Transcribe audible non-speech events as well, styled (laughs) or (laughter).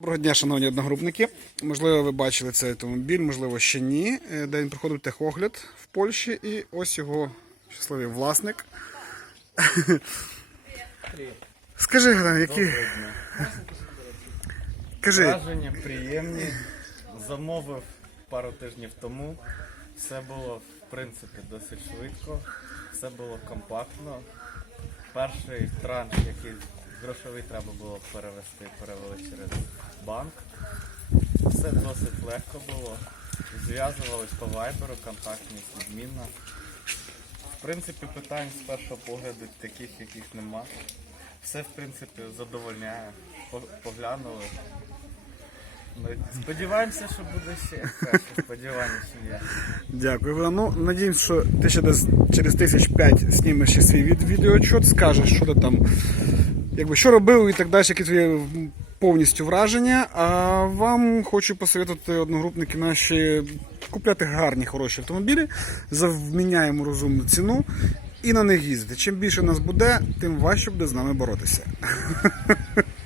Доброго дня, шановні одногрупники. Можливо, ви бачили цей автомобіль, можливо, ще ні. Е, Де він проходив техогляд в Польщі, і ось його щасливий власник. (laughs) Скажи, Галина, які. Кажи, Враження приємні. Замовив пару тижнів тому. Все було в принципі досить швидко, все було компактно. Перший транш, який грошовий треба було перевести, перевели через банк. Все досить легко було. Зв'язувались по вайберу, контактність відмінна. В принципі, питань з першого погляду таких, яких нема. Все, в принципі, задовольняє. Поглянули. Ну, сподіваємося, що буде ще краще. Сподівання, що є. дякую. Галина. Ну, надіємося, що ти ще десь через тисяч п'ять знімеш ще свій від відеоотчет, скажеш, що ти там, якби що робив і так далі, які твої повністю враження. А вам хочу посоветувати одногрупники наші купляти гарні, хороші автомобілі за вміняємо розумну ціну і на них їздити. Чим більше нас буде, тим важче буде з нами боротися. (laughs)